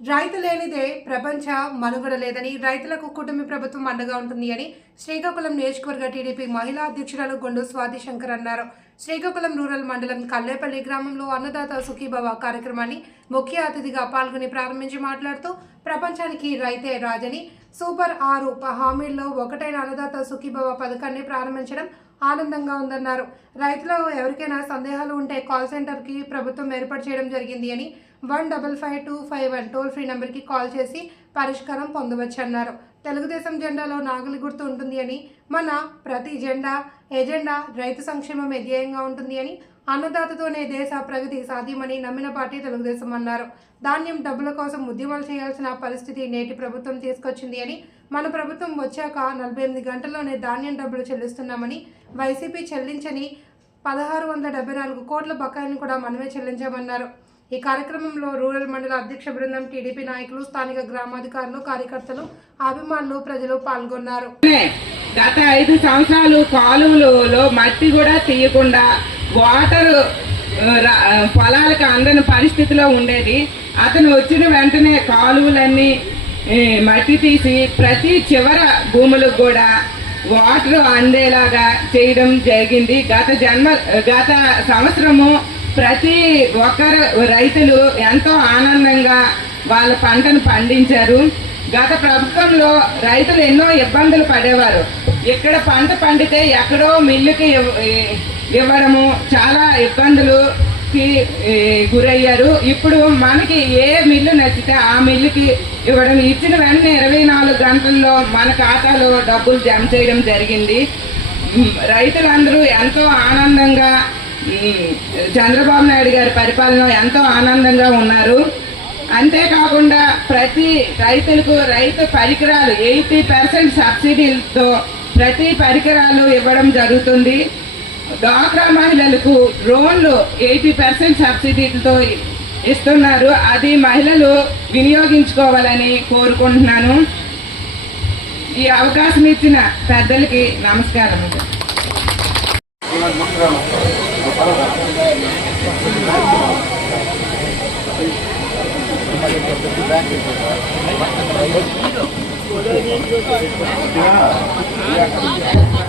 రైతు లేనిదే ప్రపంచ మనుగడ లేదని రైతులకు కుటుంబ ప్రభుత్వం అండగా ఉంటుంది అని శ్రీకాకుళం నియోజకవర్గ టీడీపీ మహిళా అధ్యక్షురాలు గొండు స్వాతి శంకర్ అన్నారు. శ్రీకాకుళం రూరల్ మండలం కల్లేపల్లి గ్రామంలో అన్నదాత సుఖీభవ కార్యక్రమాన్ని ముఖ్య అతిథిగా పాల్గొని ప్రారంభించి మాట్లాడుతూ ప్రపంచానికి రైతే రాజని. సూపర్ ఆరు హామీల్లో ఒకటైన అన్నదాత సుఖీభవ పథకాన్ని ప్రారంభించడం ఆనందంగా ఉందన్నారు. రైతులు ఎవరికైనా సందేహాలు ఉంటే కాల్ సెంటర్కి ప్రభుత్వం ఏర్పాటు చేయడం జరిగింది అని one double five two five one toll free నెంబర్కి కాల్ చేసి పరిష్కారం పొందవచ్చన్నారు. తెలుగుదేశం జెండాలో నాగలి గుర్తు ఉంటుంది అని మన ప్రతి జెండా ఎజెండా రైతు సంక్షేమమే ధ్యేయంగా ఉంటుంది అని అన్నదాతతోనే దేశ ప్రగతి సాధ్యమని నమ్మిన పార్టీ తెలుగుదేశం అన్నారు. ధాన్యం డబ్బుల కోసం ఉద్యమాలు చేయాల్సిన పరిస్థితి నేటి ప్రభుత్వం తీసుకొచ్చింది అని మన ప్రభుత్వం వచ్చాక నలభై ఎనిమిది గంటల్లోనే ధాన్యం డబ్బులు చెల్లిస్తున్నామని వైసీపీ చెల్లించని పదహారు వందల డెబ్బై నాలుగు కోట్ల బకాయిలను కూడా మనమే చెల్లించామన్నారు. ఈ కార్యక్రమంలో రూరల్ మండల అధ్యక్ష బృందం టీడీపీ నాయకులు స్థానిక గ్రామాధికారులు కార్యకర్తలు అభిమానులు ప్రజలు పాల్గొన్నారు. గత ఐదు సంవత్సరాలు కాలువలలో మట్టి కూడా తీయకుండా వాటర్ పొలాలకు అందని పరిస్థితిలో ఉండేది. అతను వచ్చిన వెంటనే కాలువలన్నీ మట్టి తీసి ప్రతి చివర భూములకు కూడా వాటర్ అందేలాగా చేయడం జరిగింది. గత జన్మ గత సంవత్సరము ప్రతి ఒక్కరు రైతులు ఎంతో ఆనందంగా వాళ్ళ పంటను పండించారు. గత ప్రభుత్వంలో రైతులు ఎన్నో ఇబ్బందులు పడేవారు. ఇక్కడ పంట పండితే ఎక్కడో మిల్లుకి ఇవ్వడము చాలా ఇబ్బందులుకి గురయ్యారు. ఇప్పుడు మనకి ఏ మిల్లు నచ్చితే ఆ మిల్లుకి ఇవ్వడం ఇచ్చిన వెంటనే ఇరవై నాలుగు గంటల్లో మన ఖాతాలో డబ్బులు జమ చేయడం జరిగింది. రైతులందరూ ఎంతో ఆనందంగా చంద్రబాబు నాయుడు గారి పరిపాలన ఎంతో ఆనందంగా ఉన్నారు. అంతేకాకుండా ప్రతి రైతులకు రైతు పరికరాలు ఎయిటీ పర్సెంట్ సబ్సిడీలతో ప్రతి పరికరాలు ఇవ్వడం జరుగుతుంది. డ్వాక్రా మహిళలకు డ్రోన్లు ఎయిటీ పర్సెంట్ సబ్సిడీలతో ఇస్తున్నారు. అది మహిళలు వినియోగించుకోవాలని కోరుకుంటున్నాను. ఈ అవకాశం ఇచ్చిన పెద్దలకి నమస్కారం المكرمة Yeah.